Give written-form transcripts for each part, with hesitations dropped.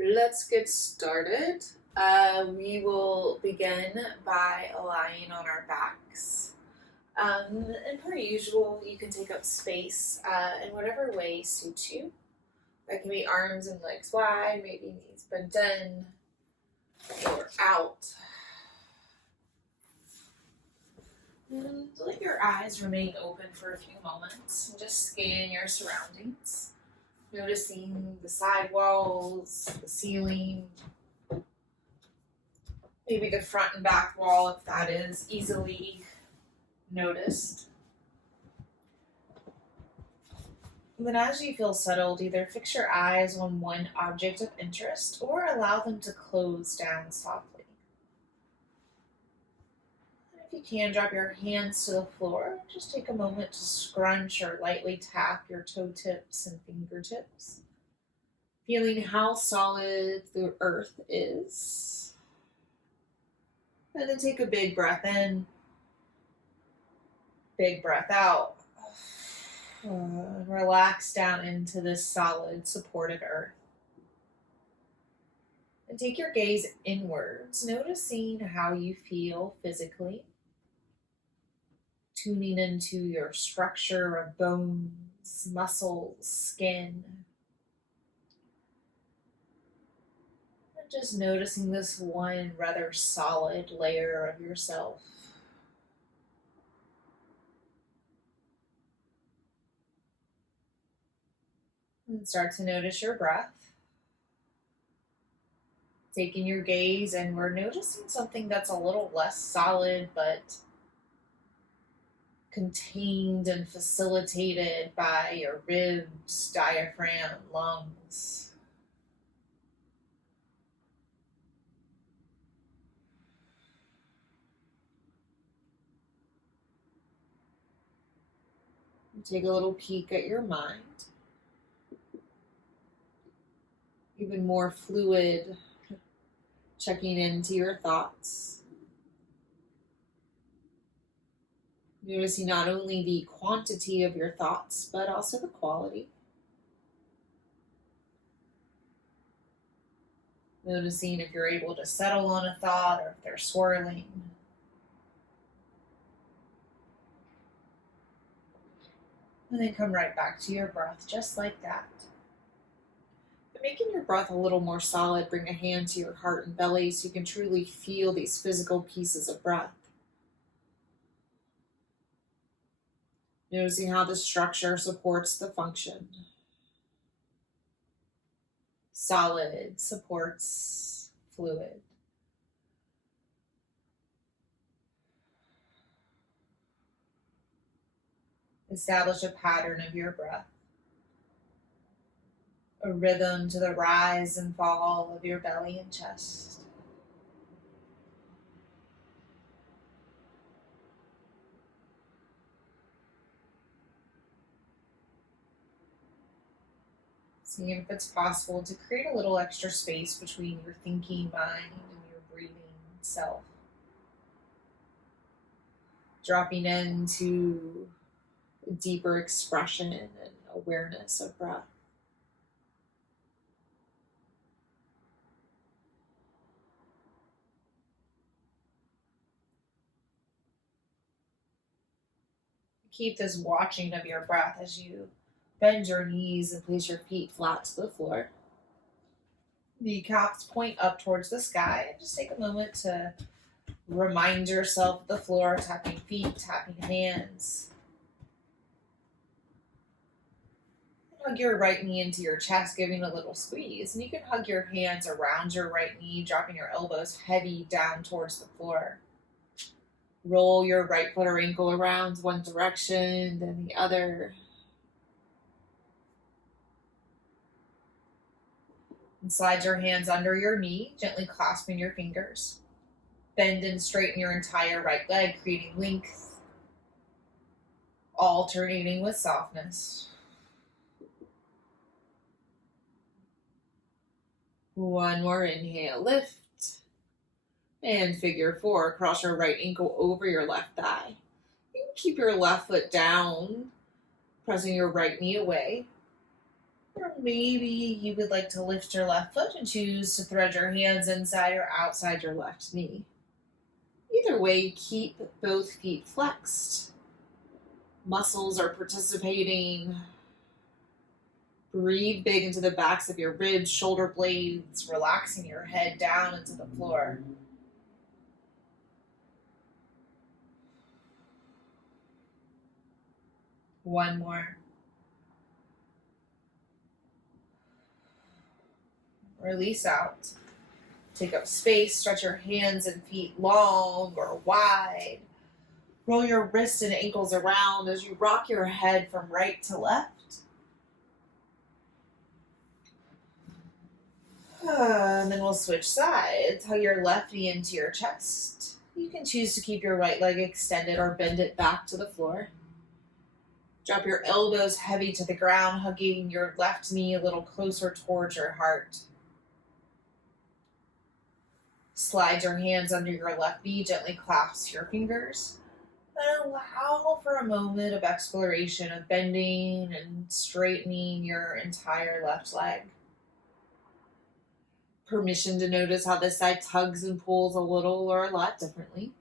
Let's get started. We will begin by lying on our backs. And per usual, you can take up space in whatever way suits you. That can be arms and legs wide, maybe knees bent in or out. And let your eyes remain open for a few moments and just scan your surroundings. Noticing the side walls, the ceiling, maybe the front and back wall if that is easily noticed. And then as you feel settled, either fix your eyes on one object of interest or allow them to close down softly. And if you can, drop your hands to the floor. Just take a moment to scrunch or lightly tap your toe tips and fingertips, feeling how solid the earth is. And then take a big breath in, big breath out. Relax down into this solid, supported earth. And take your gaze inwards, noticing how you feel physically. Tuning into your structure of bones, muscles, skin. And just noticing this one rather solid layer of yourself. And start to notice your breath. Taking your gaze inward, noticing something that's a little less solid but contained and facilitated by your ribs, diaphragm, lungs. Take a little peek at your mind. Even more fluid, checking into your thoughts. Noticing not only the quantity of your thoughts, but also the quality. Noticing if you're able to settle on a thought or if they're swirling. And then come right back to your breath, just like that. Making your breath a little more solid, bring a hand to your heart and belly so you can truly feel these physical pieces of breath. Noticing how the structure supports the function. Solid supports fluid. Establish a pattern of your breath. A rhythm to the rise and fall of your belly and chest. Seeing if it's possible to create a little extra space between your thinking mind and your breathing self. Dropping into a deeper expression and awareness of breath. Keep this watching of your breath as you bend your knees and place your feet flat to the floor. The calves point up towards the sky. Just take a moment to remind yourself of the floor, tapping feet, tapping hands. Hug your right knee into your chest, giving a little squeeze. And you can hug your hands around your right knee, dropping your elbows heavy down towards the floor. Roll your right foot or ankle around one direction, then the other. And slide your hands under your knee, gently clasping your fingers. Bend and straighten your entire right leg, creating length, alternating with softness. One more inhale, lift. And figure four, cross your right ankle over your left thigh. You can keep your left foot down, pressing your right knee away. Or maybe you would like to lift your left foot and choose to thread your hands inside or outside your left knee. Either way, keep both feet flexed. Muscles are participating. Breathe big into the backs of your ribs, shoulder blades, relaxing your head down into the floor. One more. Release out. Take up space, stretch your hands and feet long or wide. Roll your wrists and ankles around as you rock your head from right to left. And then we'll switch sides. Hug your left knee into your chest. You can choose to keep your right leg extended or bend it back to the floor. Drop your elbows heavy to the ground, hugging your left knee a little closer towards your heart. Slide your hands under your left knee, gently clasp your fingers. And allow for a moment of exploration of bending and straightening your entire left leg. Permission to notice how this side tugs and pulls a little or a lot differently.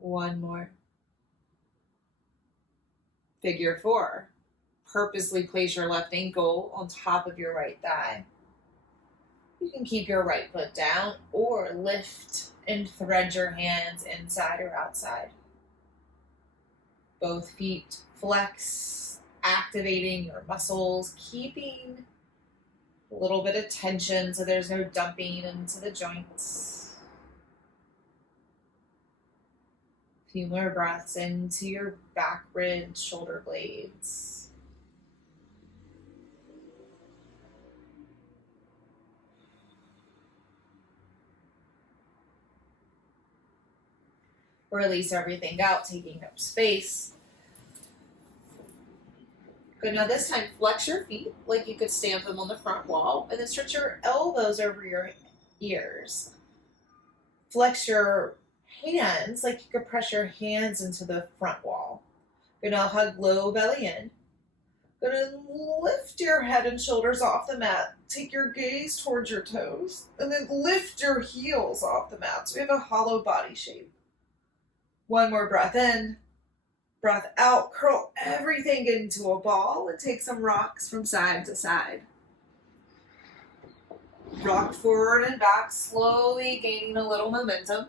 One more. Figure 4. Purposely place your left ankle on top of your right thigh. You can keep your right foot down or lift and thread your hands inside or outside. Both feet flex, activating your muscles, keeping a little bit of tension so there's no dumping into the joints. A few more breaths into your back ribs, shoulder blades. Release everything out, taking up space. Good, now this time flex your feet like you could stamp them on the front wall, and then stretch your elbows over your ears. Flex your hands like you could press your hands into the front wall. Good, now hug low belly in. Good, and lift your head and shoulders off the mat. Take your gaze towards your toes, and then lift your heels off the mat so we have a hollow body shape. One more breath in, breath out, curl everything into a ball and take some rocks from side to side. Rock forward and back, slowly gaining a little momentum.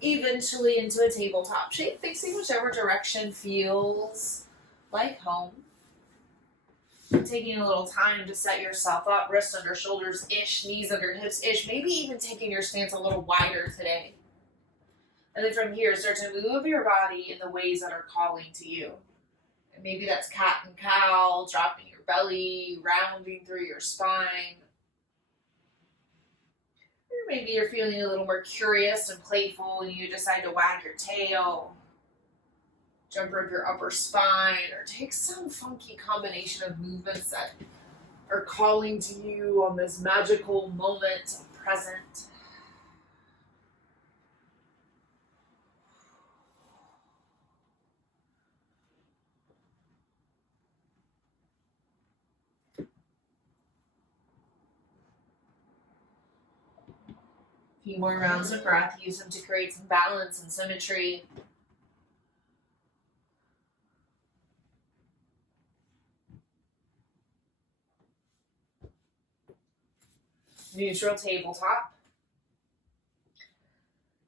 Eventually into a tabletop shape, facing whichever direction feels like home. Taking a little time to set yourself up, wrists under shoulders-ish, knees under hips-ish, maybe even taking your stance a little wider today. And then from here, start to move your body in the ways that are calling to you. And maybe that's cat and cow, dropping your belly, rounding through your spine. Or maybe you're feeling a little more curious and playful and you decide to wag your tail, jump up your upper spine, or take some funky combination of movements that are calling to you on this magical moment of present. Few more rounds of breath. Use them to create some balance and symmetry. Neutral tabletop.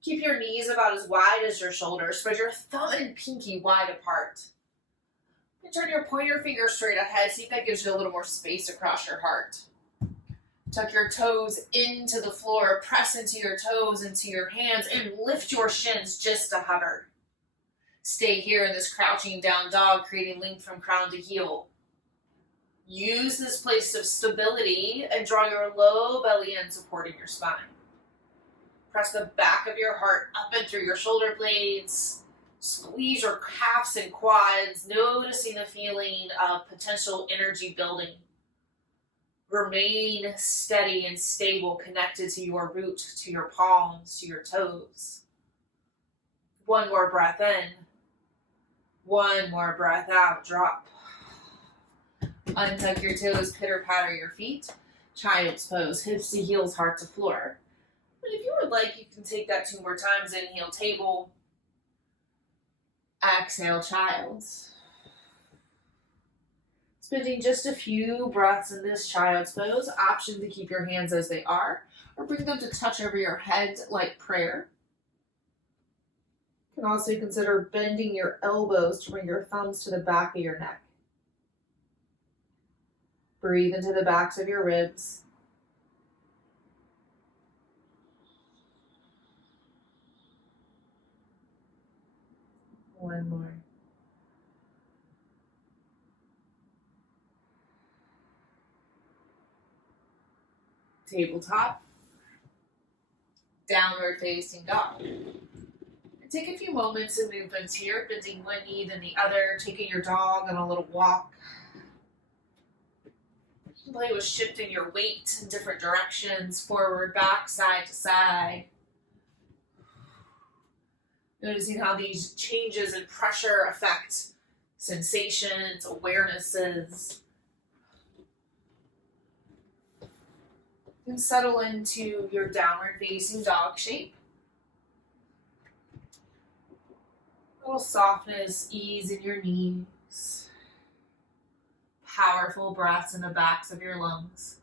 Keep your knees about as wide as your shoulders. Spread your thumb and pinky wide apart. And turn your pointer finger straight ahead. See if that gives you a little more space across your heart. Tuck your toes into the floor, press into your toes, into your hands, and lift your shins just to hover. Stay here in this crouching down dog, creating length from crown to heel. Use this place of stability and draw your low belly in, supporting your spine. Press the back of your heart up and through your shoulder blades. Squeeze your calves and quads, noticing the feeling of potential energy building. Remain steady and stable, connected to your root, to your palms, to your toes. One more breath in. One more breath out. Drop. Untuck your toes, pitter patter your feet. Child's pose, hips to heels, heart to floor. And if you would like, you can take that 2 more times. Inhale, table. Exhale, child. Spending just a few breaths in this child's pose. Option to keep your hands as they are, or bring them to touch over your head like prayer. You can also consider bending your elbows to bring your thumbs to the back of your neck. Breathe into the backs of your ribs. One more. Tabletop. Downward facing dog. And take a few moments of movements here, bending one knee then the other, taking your dog on a little walk. You can play with shifting your weight in different directions, forward, back, side to side. Noticing how these changes in pressure affect sensations, awarenesses. And settle into your downward facing dog shape. A little softness, ease in your knees. Powerful breaths in the backs of your lungs.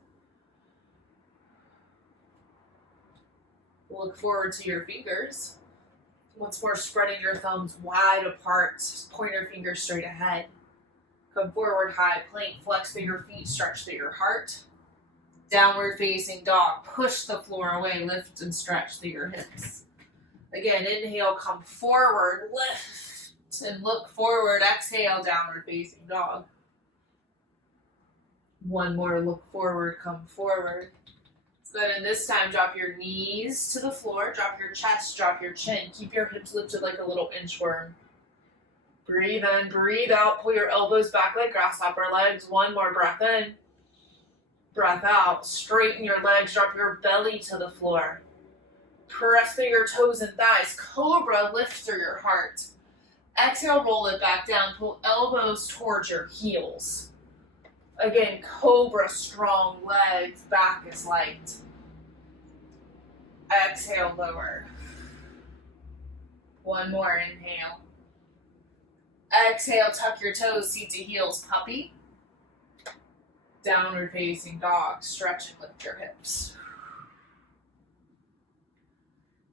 Look forward to your fingers. Once more, spreading your thumbs wide apart, pointer fingers straight ahead. Come forward, high plank, flex through your feet, stretch through your heart. Downward facing dog, push the floor away, lift and stretch through your hips. Again, inhale, come forward, lift and look forward. Exhale, downward facing dog. One more, look forward, come forward. So then this time, drop your knees to the floor, drop your chest, drop your chin. Keep your hips lifted like a little inchworm. Breathe in, breathe out, pull your elbows back like grasshopper legs. One more breath in. Breath out, straighten your legs, drop your belly to the floor. Press through your toes and thighs. Cobra, lift through your heart. Exhale, roll it back down, pull elbows towards your heels. Again, cobra, strong legs, back is light. Exhale, lower. One more, inhale. Exhale, tuck your toes, seat to heels, puppy. Downward facing dog, stretch and lift your hips.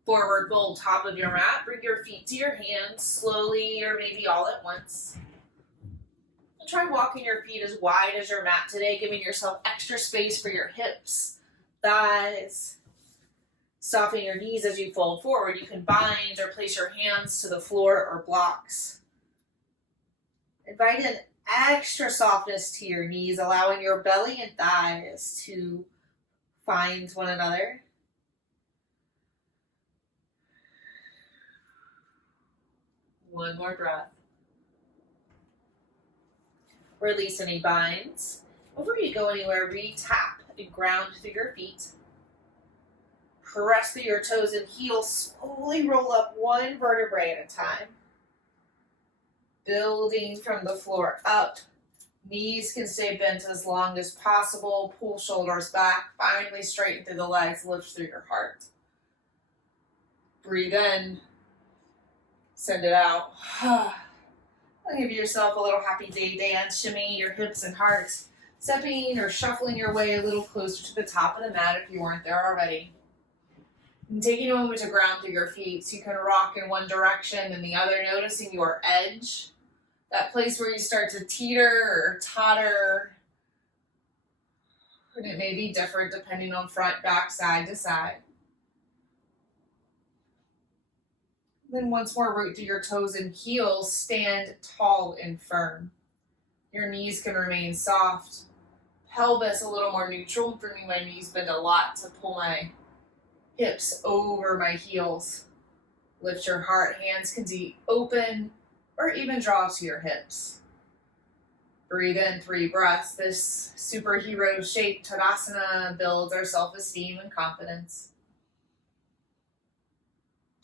Forward fold, top of your mat, bring your feet to your hands, slowly or maybe all at once. And try walking your feet as wide as your mat today, giving yourself extra space for your hips, thighs. Soften your knees as you fold forward. You can bind or place your hands to the floor or blocks. Invite in extra softness to your knees, allowing your belly and thighs to find one another. One more breath. Release any binds. Before you go anywhere, re-tap and ground through your feet. Press through your toes and heels. Slowly roll up one vertebrae at a time. Building from the floor up. Knees can stay bent as long as possible. Pull shoulders back. Finally straighten through the legs. Lift through your heart. Breathe in. Send it out. Give yourself a little happy day dance. Shimmy your hips and heart. Stepping or shuffling your way a little closer to the top of the mat if you weren't there already. And taking a moment to ground through your feet so you can rock in one direction and the other, noticing your edge. That place where you start to teeter or totter. And it may be different depending on front, back, side to side. Then once more, root through your toes and heels. Stand tall and firm. Your knees can remain soft. Pelvis a little more neutral. For me, my knees bend a lot to pull my hips over my heels. Lift your heart. Hands can be open or even draw to your hips. Breathe in 3 breaths. This superhero shape, Tadasana, builds our self-esteem and confidence.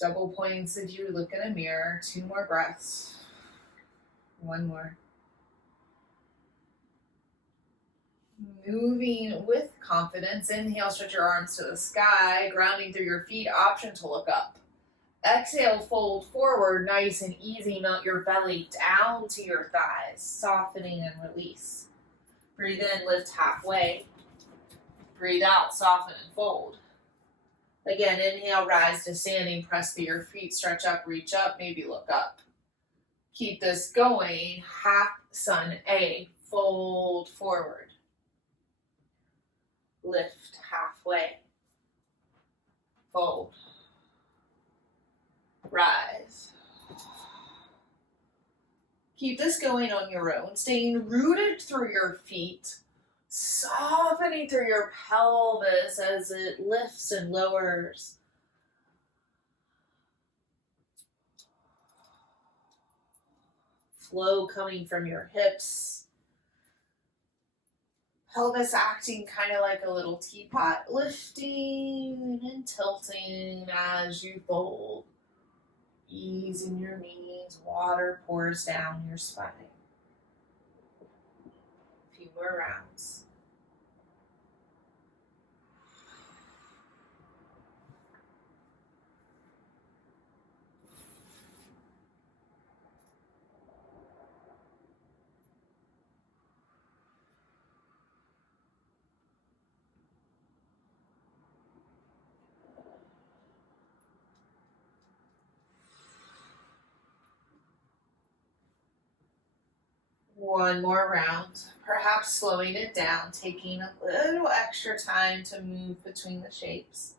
Double points if you look in a mirror. 2 more breaths. 1 more. Moving with confidence. Inhale, stretch your arms to the sky. Grounding through your feet. Option to look up. Exhale, fold forward. Nice and easy. Melt your belly down to your thighs. Softening and release. Breathe in, lift halfway. Breathe out, soften and fold. Again, inhale, rise to standing, press through your feet, stretch up, reach up, maybe look up. Keep this going. Half sun A, fold forward. Lift halfway. Fold. Rise. Keep this going on your own, staying rooted through your feet. Softening through your pelvis as it lifts and lowers. Flow coming from your hips. Pelvis acting kind of like a little teapot, lifting and tilting as you fold. Easing your knees, water pours down your spine. A few more rounds. One more round, perhaps slowing it down, taking a little extra time to move between the shapes.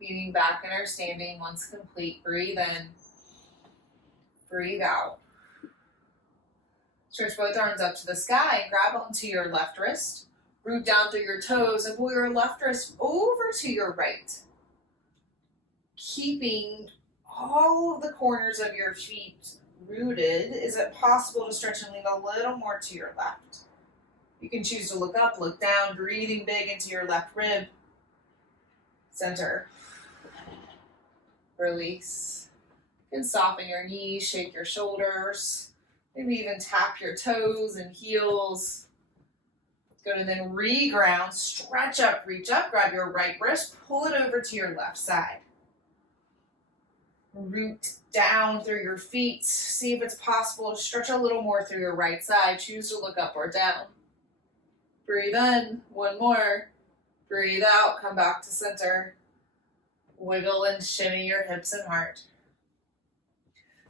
Leaning back in our standing once complete, breathe in. Breathe out. Stretch both arms up to the sky and grab onto your left wrist. Root down through your toes and pull your left wrist over to your right. Keeping all of the corners of your feet rooted, is it possible to stretch and lean a little more to your left? You can choose to look up, look down, breathing big into your left rib. Center. Release. You can soften your knees, shake your shoulders, maybe even tap your toes and heels. Good, and then reground, stretch up, reach up, grab your right wrist, pull it over to your left side. Root down through your feet. See if it's possible to stretch a little more through your right side. Choose to look up or down. Breathe in, 1 more. Breathe out, come back to center. Wiggle and shimmy your hips and heart.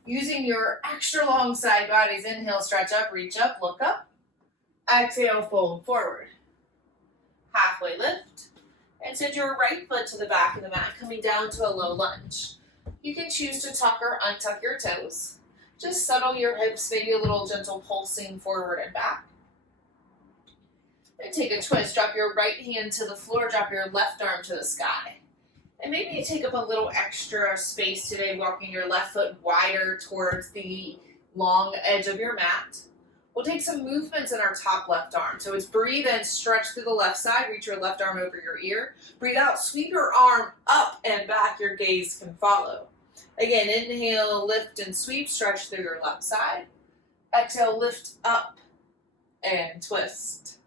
Using your extra long side bodies, inhale, stretch up, reach up, look up. Exhale, fold forward. Halfway lift. And send your right foot to the back of the mat, coming down to a low lunge. You can choose to tuck or untuck your toes. Just settle your hips, maybe a little gentle pulsing forward and back. And take a twist. Drop your right hand to the floor, drop your left arm to the sky. And maybe you take up a little extra space today, walking your left foot wider towards the long edge of your mat. We'll take some movements in our top left arm. So it's breathe in, stretch through the left side, reach your left arm over your ear. Breathe out, sweep your arm up and back, your gaze can follow. Again, inhale, lift and sweep, stretch through your left side. Exhale, lift up and twist.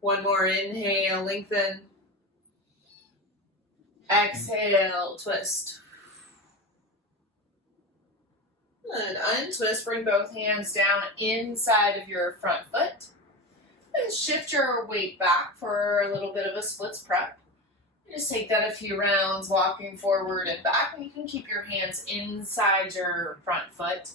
1 more, inhale, lengthen. Exhale, twist. Good. Untwist, bring both hands down inside of your front foot. And shift your weight back for a little bit of a splits prep. Just take that a few rounds, walking forward and back. And you can keep your hands inside your front foot.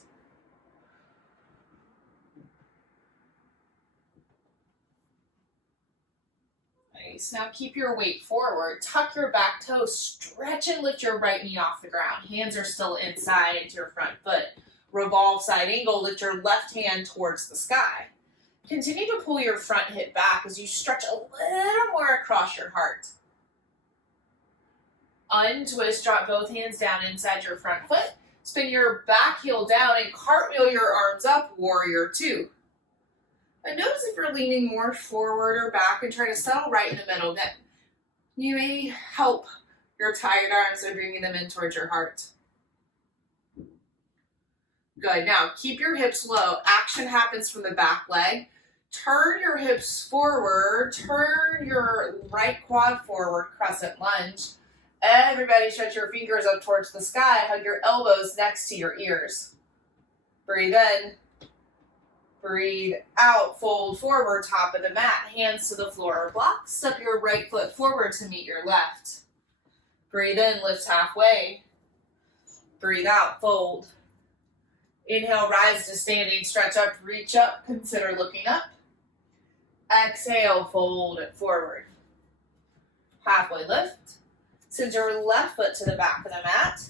Nice. Now keep your weight forward. Tuck your back toes. Stretch and lift your right knee off the ground. Hands are still inside your front foot. Revolve side angle. Lift your left hand towards the sky. Continue to pull your front hip back as you stretch a little more across your heart. Untwist, drop both hands down inside your front foot. Spin your back heel down and cartwheel your arms up, warrior two. And notice if you're leaning more forward or back and try to settle right in the middle. Then you may help your tired arms by bringing them in towards your heart. Good. Now keep your hips low. Action happens from the back leg. Turn your hips forward. Turn your right quad forward, crescent lunge. Everybody stretch your fingers up towards the sky. Hug your elbows next to your ears. Breathe in. Breathe out. Fold forward, top of the mat. Hands to the floor or block. Step your right foot forward to meet your left. Breathe in, lift halfway. Breathe out, fold. Inhale, rise to standing, stretch up, reach up, consider looking up. Exhale, fold it forward. Halfway lift. Send your left foot to the back of the mat.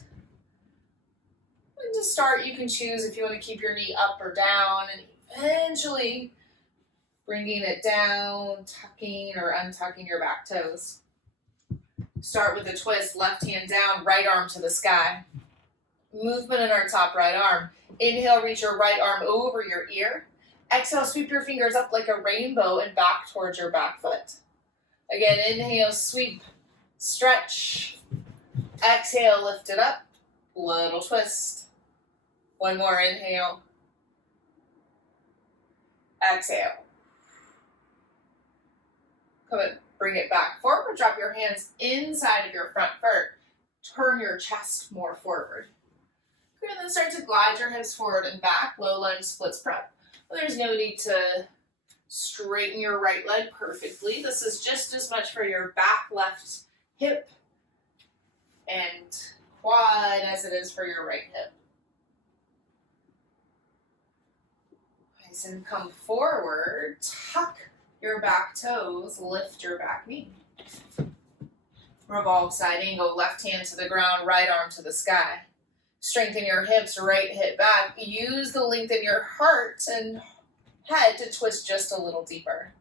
And to start, you can choose if you want to keep your knee up or down, and eventually bringing it down, tucking or untucking your back toes. Start with a twist, left hand down, right arm to the sky. Movement in our top right arm. Inhale, reach your right arm over your ear. Exhale, sweep your fingers up like a rainbow and back towards your back foot. Again, inhale, sweep, stretch. Exhale, lift it up. Little twist. One more inhale. Exhale. Come in, bring it back forward. Drop your hands inside of your front foot. Turn your chest more forward. Good, and then start to glide your hips forward and back. Low lunge, splits prep. Well, there's no need to straighten your right leg perfectly. This is just as much for your back left hip and quad as it is for your right hip. Nice, and come forward, tuck your back toes, lift your back knee. Revolve side angle, left hand to the ground, right arm to the sky. Strengthen your hips, right hip back. Use the length in your heart and head to twist just a little deeper.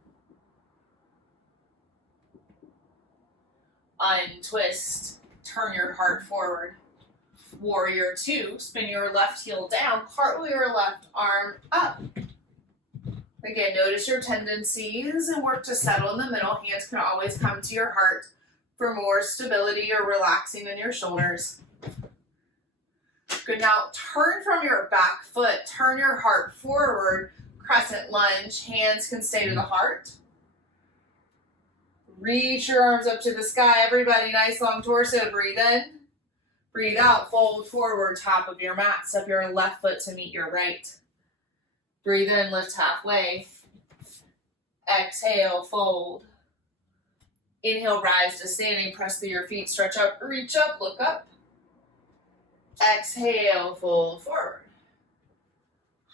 Untwist, turn your heart forward. Warrior two, spin your left heel down, cartwheel your left arm up. Again, notice your tendencies and work to settle in the middle. Hands can always come to your heart for more stability or relaxing in your shoulders. Good, now turn from your back foot, turn your heart forward, crescent lunge, hands can stay to the heart. Reach your arms up to the sky, everybody, nice long torso, breathe in. Breathe out, fold forward, top of your mat, step your left foot to meet your right. Breathe in, lift halfway. Exhale, fold. Inhale, rise to standing, press through your feet, stretch up, reach up, look up. Exhale, fold forward.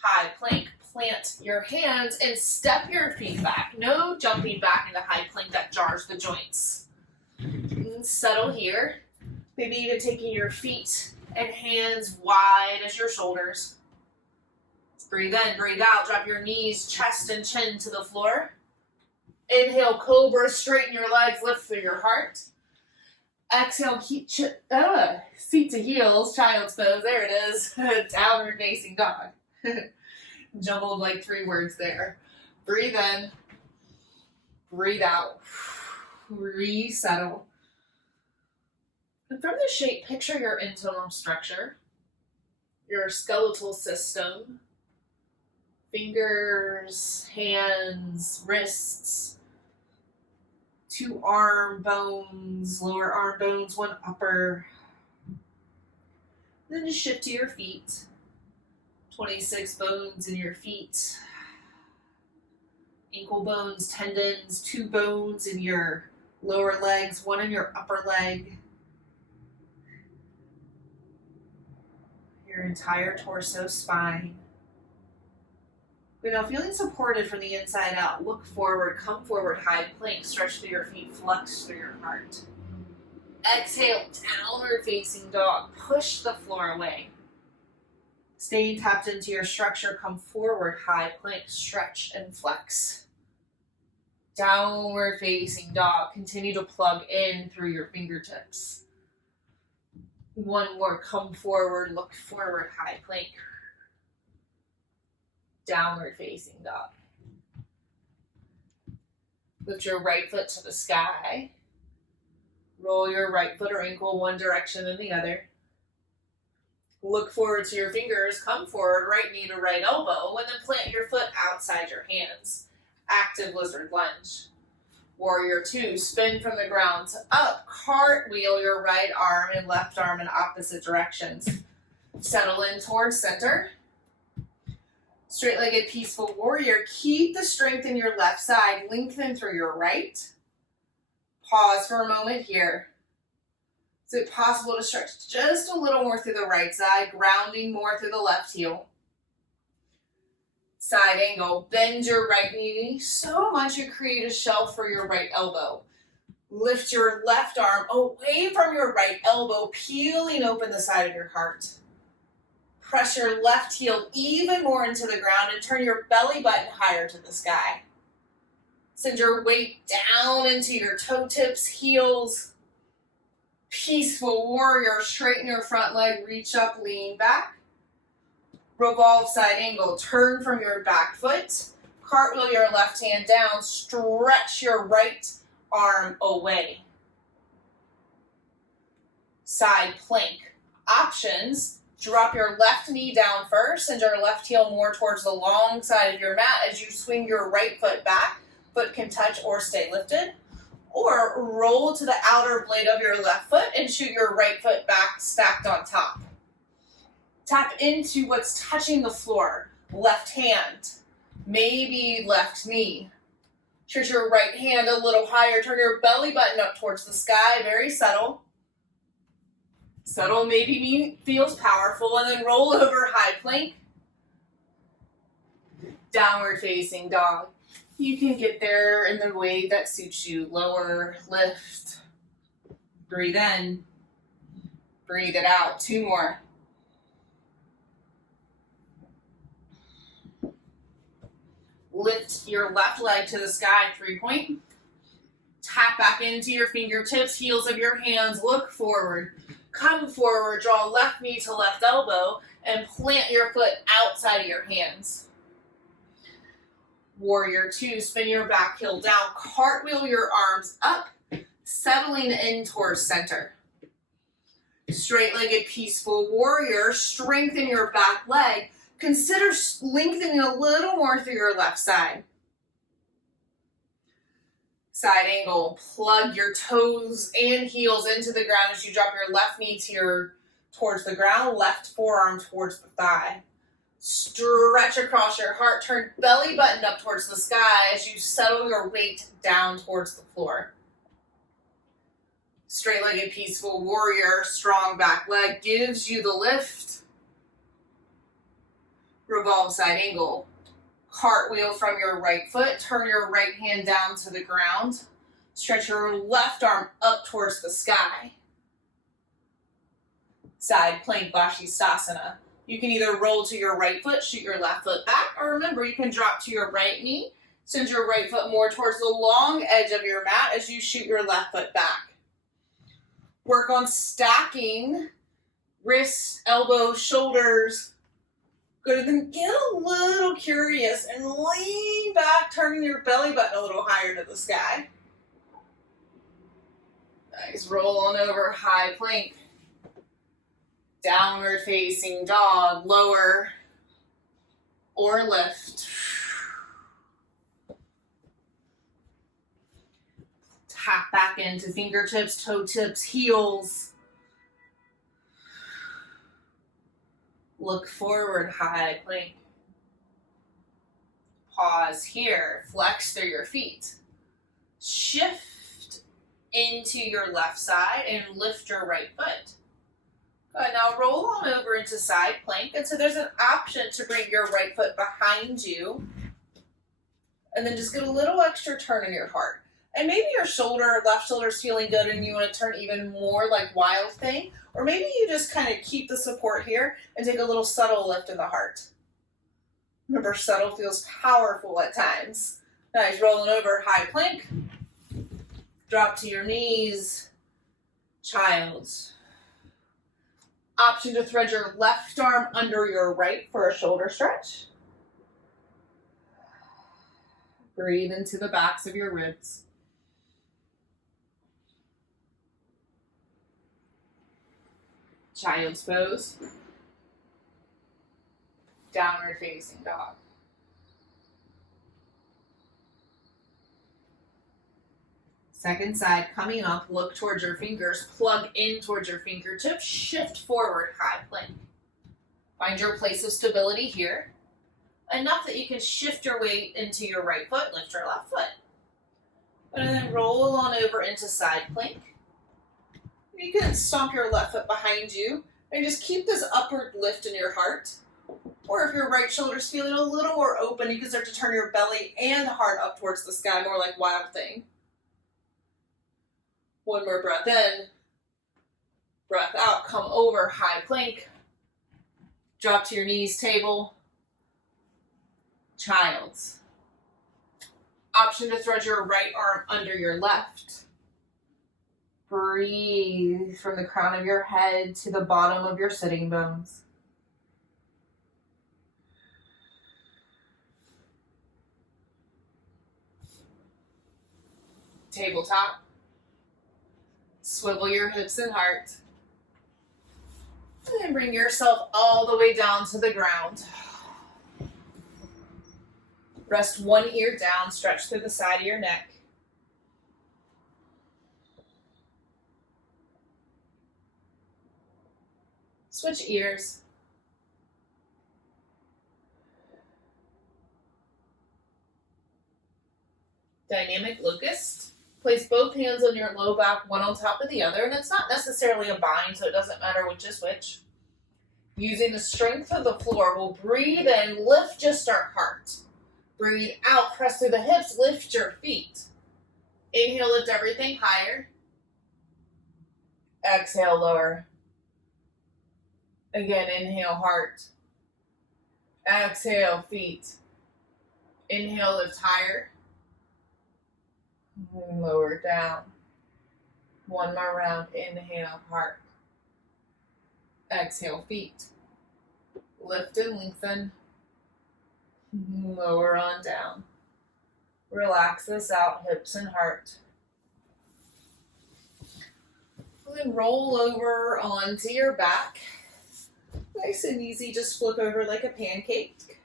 High plank, plant your hands and step your feet back. No jumping back into high plank, that jars the joints. And settle here. Maybe even taking your feet and hands wide as your shoulders. Breathe in, breathe out, drop your knees, chest and chin to the floor. Inhale, cobra, straighten your legs, lift through your heart. Exhale, feet to heels, child's pose, there it is. Downward facing dog. Jumbled like 3 words there. Breathe in, breathe out, resettle. And from the shape, picture your internal structure, your skeletal system, fingers, hands, wrists, 2 arm bones, lower arm bones, 1 upper. Then just shift to your feet. 26 bones in your feet. Ankle bones, tendons, 2 bones in your lower legs, 1 in your upper leg. Your entire torso, spine. Good, now feeling supported from the inside out, look forward, come forward, high plank, stretch through your feet, flex through your heart. Exhale, downward facing dog, push the floor away. Staying tapped into your structure, come forward, high plank, stretch and flex. Downward facing dog. Continue to plug in through your fingertips. One more, come forward, look forward, high plank. Downward facing dog. Lift your right foot to the sky. Roll your right foot or ankle one direction and the other. Look forward to your fingers, come forward, right knee to right elbow, and then plant your foot outside your hands. Active lizard lunge. Warrior two, spin from the ground to up, cartwheel your right arm and left arm in opposite directions. Settle in towards center. Straight-legged peaceful warrior, keep the strength in your left side, lengthen through your right. Pause for a moment here. Is it possible to stretch just a little more through the right side, grounding more through the left heel? Side angle, bend your right knee so much you create a shelf for your right elbow. Lift your left arm away from your right elbow, peeling open the side of your heart. Press your left heel even more into the ground and turn your belly button higher to the sky. Send your weight down into your toe tips, heels. Peaceful warrior, straighten your front leg, reach up, lean back. Revolve side angle, turn from your back foot. Cartwheel your left hand down, stretch your right arm away. Side plank. Options, drop your left knee down first, send your left heel more towards the long side of your mat as you swing your right foot back. Foot can touch or stay lifted. Or roll to the outer blade of your left foot and shoot your right foot back stacked on top. Tap into what's touching the floor. Left hand, maybe left knee. Stretch your right hand a little higher. Turn your belly button up towards the sky. Very subtle. Subtle maybe feels powerful. And then roll over high plank. Downward facing dog. You can get there in the way that suits you. Lower, lift. Breathe in. Breathe it out. Two more. Lift your left leg to the sky, 3-point. Tap back into your fingertips, heels of your hands, look forward. Come forward, draw left knee to left elbow, and plant your foot outside of your hands. Warrior two, spin your back heel down, cartwheel your arms up, settling in towards center. Straight-legged peaceful warrior, strengthen your back leg. Consider lengthening a little more through your left side. Side angle, plug your toes and heels into the ground as you drop your left knee towards the ground, left forearm towards the thigh. Stretch across your heart, turn belly button up towards the sky as you settle your weight down towards the floor. Straight-legged peaceful warrior, strong back leg gives you the lift. Revolve side angle. Cartwheel from your right foot. Turn your right hand down to the ground. Stretch your left arm up towards the sky. Side plank Vashisthasana. You can either roll to your right foot, shoot your left foot back, or remember you can drop to your right knee. Send your right foot more towards the long edge of your mat as you shoot your left foot back. Work on stacking wrists, elbows, shoulders. Good, then get a little curious and lean back, turning your belly button a little higher to the sky. Nice, roll on over, high plank. Downward facing dog, lower or lift. Tap back into fingertips, toe tips, heels. Look forward, high plank. Pause here, flex through your feet. Shift into your left side and lift your right foot. Good, now roll on over into side plank. And so there's an option to bring your right foot behind you. And then just get a little extra turn in your heart. And maybe your left shoulder is feeling good and you want to turn even more like Wild Thing. Or maybe you just kind of keep the support here and take a little subtle lift in the heart. Remember, subtle feels powerful at times. Nice, rolling over, high plank. Drop to your knees. Child's. Option to thread your left arm under your right for a shoulder stretch. Breathe into the backs of your ribs. Child's pose. Downward facing dog. Second side, coming up, look towards your fingers, plug in towards your fingertips, shift forward, high plank. Find your place of stability here, enough that you can shift your weight into your right foot, lift your left foot. And then roll on over into side plank. You can stomp your left foot behind you and just keep this upward lift in your heart. Or if your right shoulder's feeling a little more open, you can start to turn your belly and heart up towards the sky, more like Wild Thing. One more breath in, breath out, come over, high plank, drop to your knees, table, child's. Option to thread your right arm under your left. Breathe from the crown of your head to the bottom of your sitting bones. Tabletop. Swivel your hips and heart. And then bring yourself all the way down to the ground. Rest one ear down, stretch through the side of your neck. Switch ears. Dynamic Locust. Place both hands on your low back, one on top of the other, and it's not necessarily a bind, so it doesn't matter which is which. Using the strength of the floor, we'll breathe in, lift just our heart. Breathe out, press through the hips, lift your feet. Inhale, lift everything higher. Exhale, lower. Again, inhale, heart. Exhale, feet. Inhale, lift higher. Lower down. One more round. Inhale, heart. Exhale, feet. Lift and lengthen. Lower on down. Relax this out, hips and heart. Then roll over onto your back. Nice and easy, just flip over like a pancake.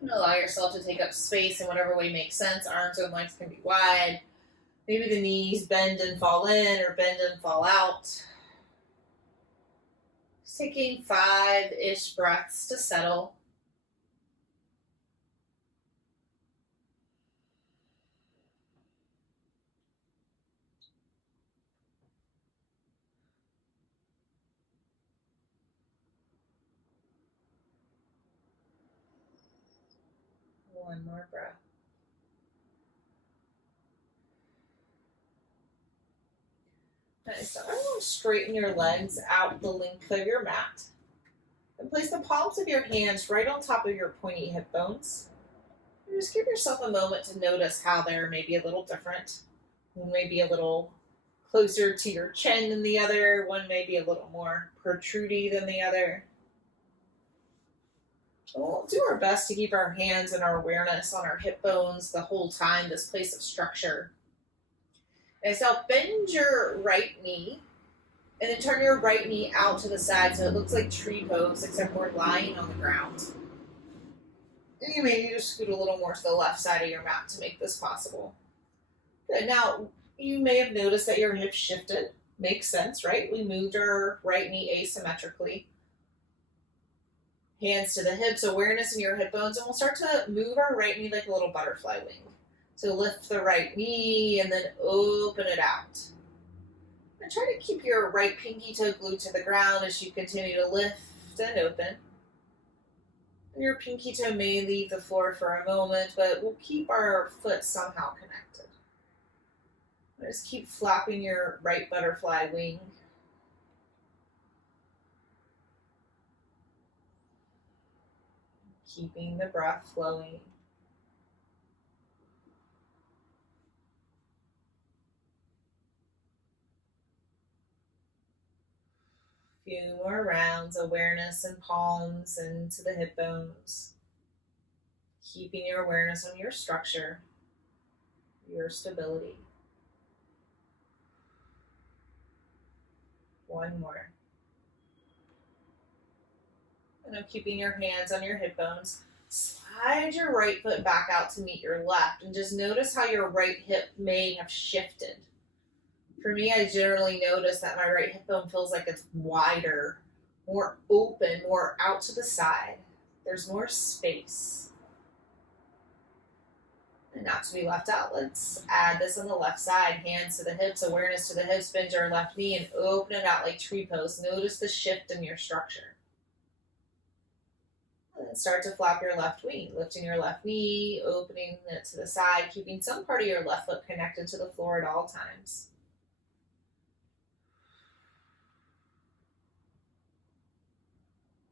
And allow yourself to take up space in whatever way makes sense. Arms and legs can be wide. Maybe the knees bend and fall in or bend and fall out. Just taking 5-ish breaths to settle. One more breath. Nice. So everyone straighten your legs out the length of your mat. And place the palms of your hands right on top of your pointy hip bones. And just give yourself a moment to notice how they're maybe a little different. One may be a little closer to your chin than the other. One may be a little more protrudy than the other. We'll do our best to keep our hands and our awareness on our hip bones the whole time, this place of structure. And so bend your right knee and then turn your right knee out to the side so it looks like tree pose, except we're lying on the ground. And you maybe just scoot a little more to the left side of your mat to make this possible. Good. Now, you may have noticed that your hips shifted. Makes sense, right? We moved our right knee asymmetrically. Hands to the hips, awareness in your hip bones, and we'll start to move our right knee like a little butterfly wing. So lift the right knee and then open it out. And try to keep your right pinky toe glued to the ground as you continue to lift and open. Your pinky toe may leave the floor for a moment, but we'll keep our foot somehow connected. Just keep flapping your right butterfly wing. Keeping the breath flowing. Few more rounds, awareness and palms into the hip bones. Keeping your awareness on your structure, your stability. One more. And now keeping your hands on your hip bones. Slide your right foot back out to meet your left, and just notice how your right hip may have shifted. For me, I generally notice that my right hip bone feels like it's wider, more open, more out to the side. There's more space. And not to be left out, let's add this on the left side. Hands to the hips, awareness to the hips, bend your left knee and open it out like tree pose. Notice the shift in your structure. And then start to flap your left wing, lifting your left knee, opening it to the side, keeping some part of your left foot connected to the floor at all times.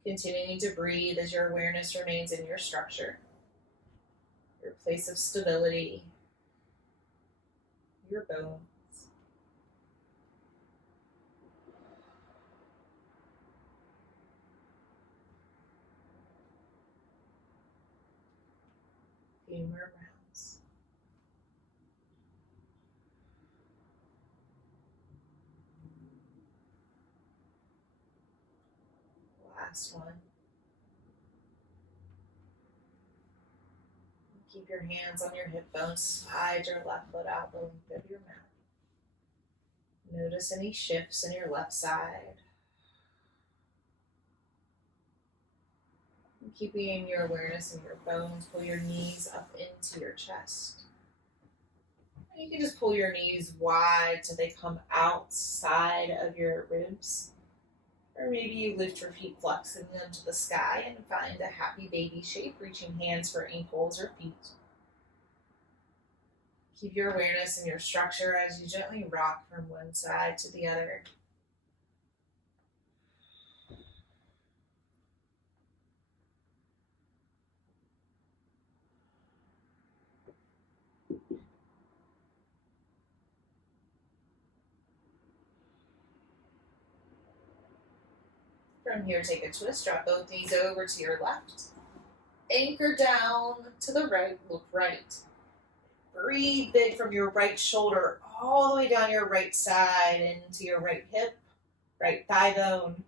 Continuing to breathe as your awareness remains in your structure, your place of stability, your bones. A few more rounds. Last one. Keep your hands on your hip bones. Slide your left foot out the length of your mat. Notice any shifts in your left side. And keeping your awareness in your bones, pull your knees up into your chest. And you can just pull your knees wide so they come outside of your ribs. Or maybe you lift your feet, flexing them to the sky and find a happy baby shape, reaching hands for ankles or feet. Keep your awareness in your structure as you gently rock from one side to the other. From here, take a twist, drop both knees over to your left. Anchor down to the right, look right. Breathe big from your right shoulder all the way down your right side into your right hip, right thigh bone.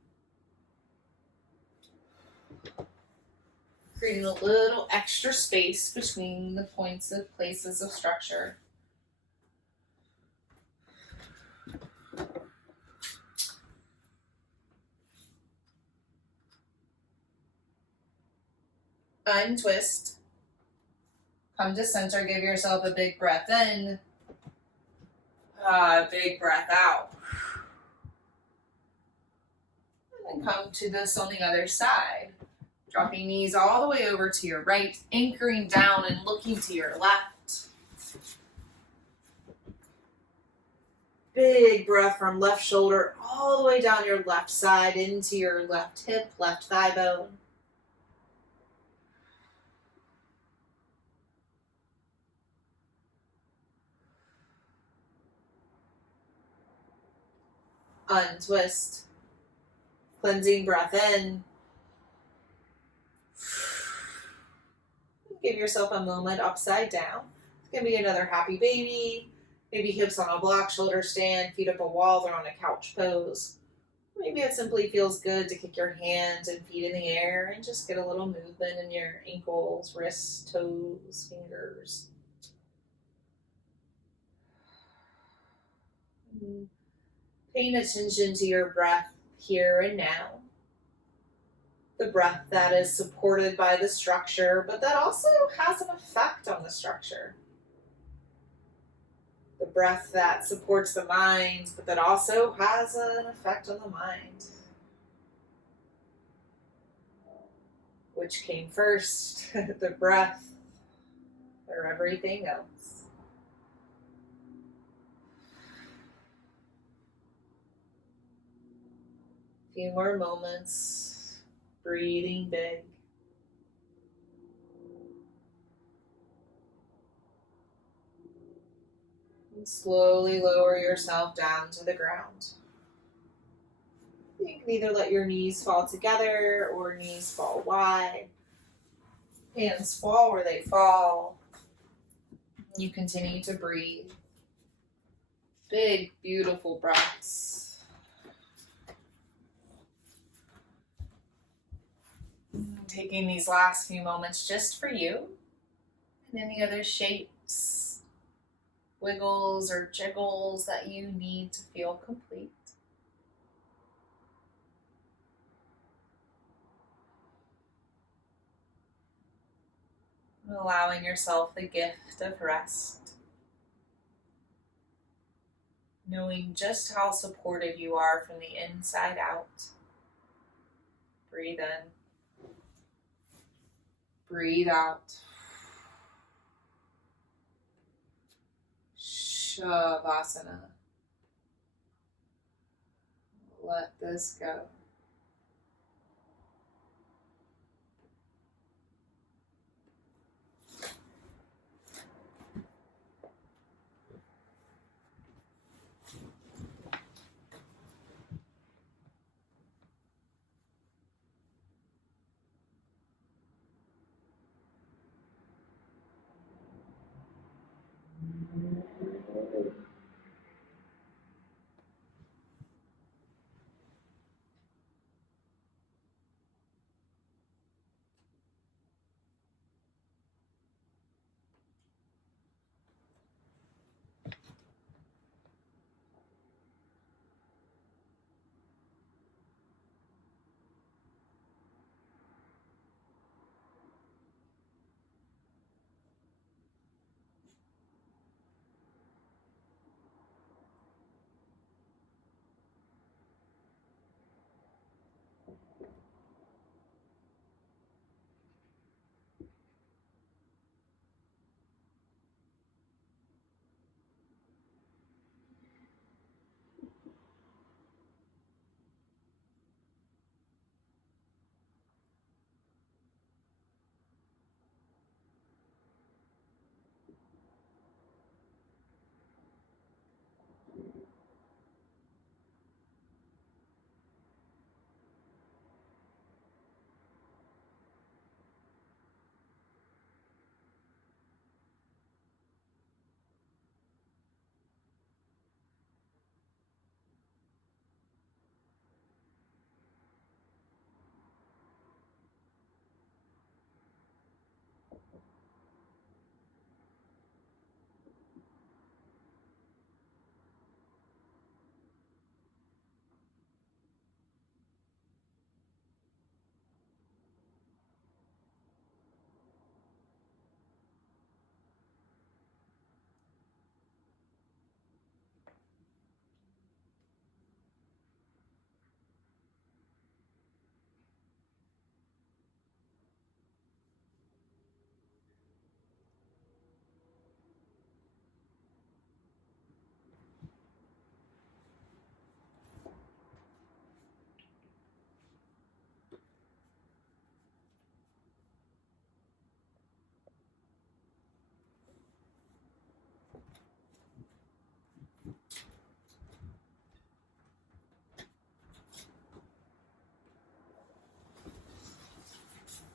Creating a little extra space between the points of places of structure. Untwist. Come to center, give yourself a big breath in. Big breath out. And then come to this on the other side. Dropping knees all the way over to your right, anchoring down and looking to your left. Big breath from left shoulder all the way down your left side into your left hip, left thigh bone. Untwist. Cleansing breath in. Give yourself a moment upside down. It's going to be another happy baby. Maybe hips on a block, shoulders stand, feet up a wall, or on a couch pose. Maybe it simply feels good to kick your hands and feet in the air and just get a little movement in your ankles, wrists, toes, fingers. Paying attention to your breath here and now. The breath that is supported by the structure, but that also has an effect on the structure. The breath that supports the mind, but that also has an effect on the mind. Which came first, the breath or everything else? A few more moments, breathing big. And slowly lower yourself down to the ground. You can either let your knees fall together or knees fall wide. Hands fall where they fall. You continue to breathe. Big, beautiful breaths. Taking these last few moments just for you and any other shapes, wiggles, or jiggles that you need to feel complete. Allowing yourself the gift of rest. Knowing just how supported you are from the inside out. Breathe in. Breathe out. Shavasana. Let this go.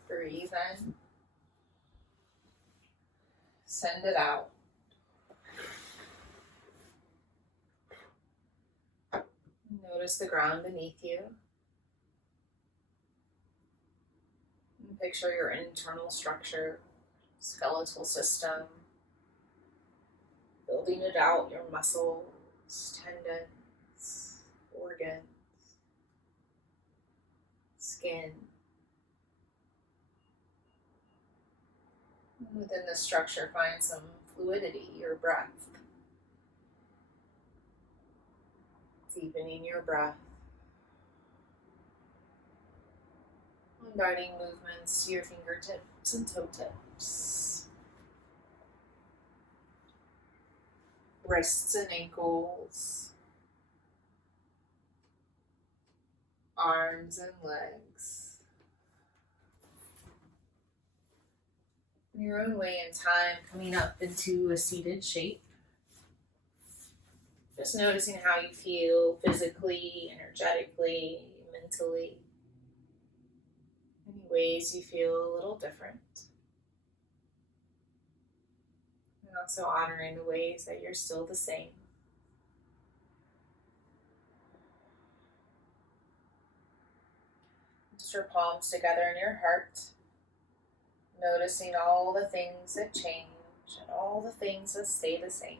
Breathe in. Send it out. Notice the ground beneath you. And picture your internal structure, skeletal system, building it out, your muscles, tendons, organs, skin. And within the structure, find some fluidity, your breath. Deepening your breath. Providing movements to your fingertips and toe tips. Wrists and ankles. Arms and legs. In your own way and time, coming up into a seated shape. Just noticing how you feel physically, energetically, mentally. Any ways you feel a little different. And also honoring the ways that you're still the same. Just your palms together in your heart. Noticing all the things that change and all the things that stay the same.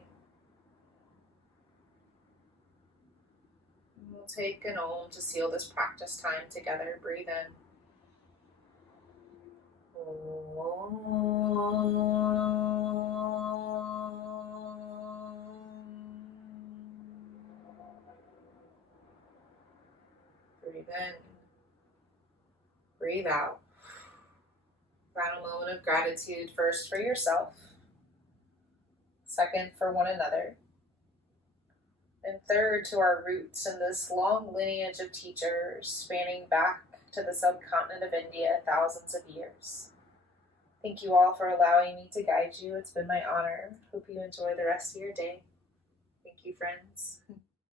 And we'll take an Om to seal this practice time together. Breathe in. Breathe in. Breathe out. Final moment of gratitude, first for yourself, second for one another, and third to our roots in this long lineage of teachers spanning back to the subcontinent of India thousands of years. Thank you all for allowing me to guide you. It's been my honor. Hope you enjoy the rest of your day. Thank you, friends.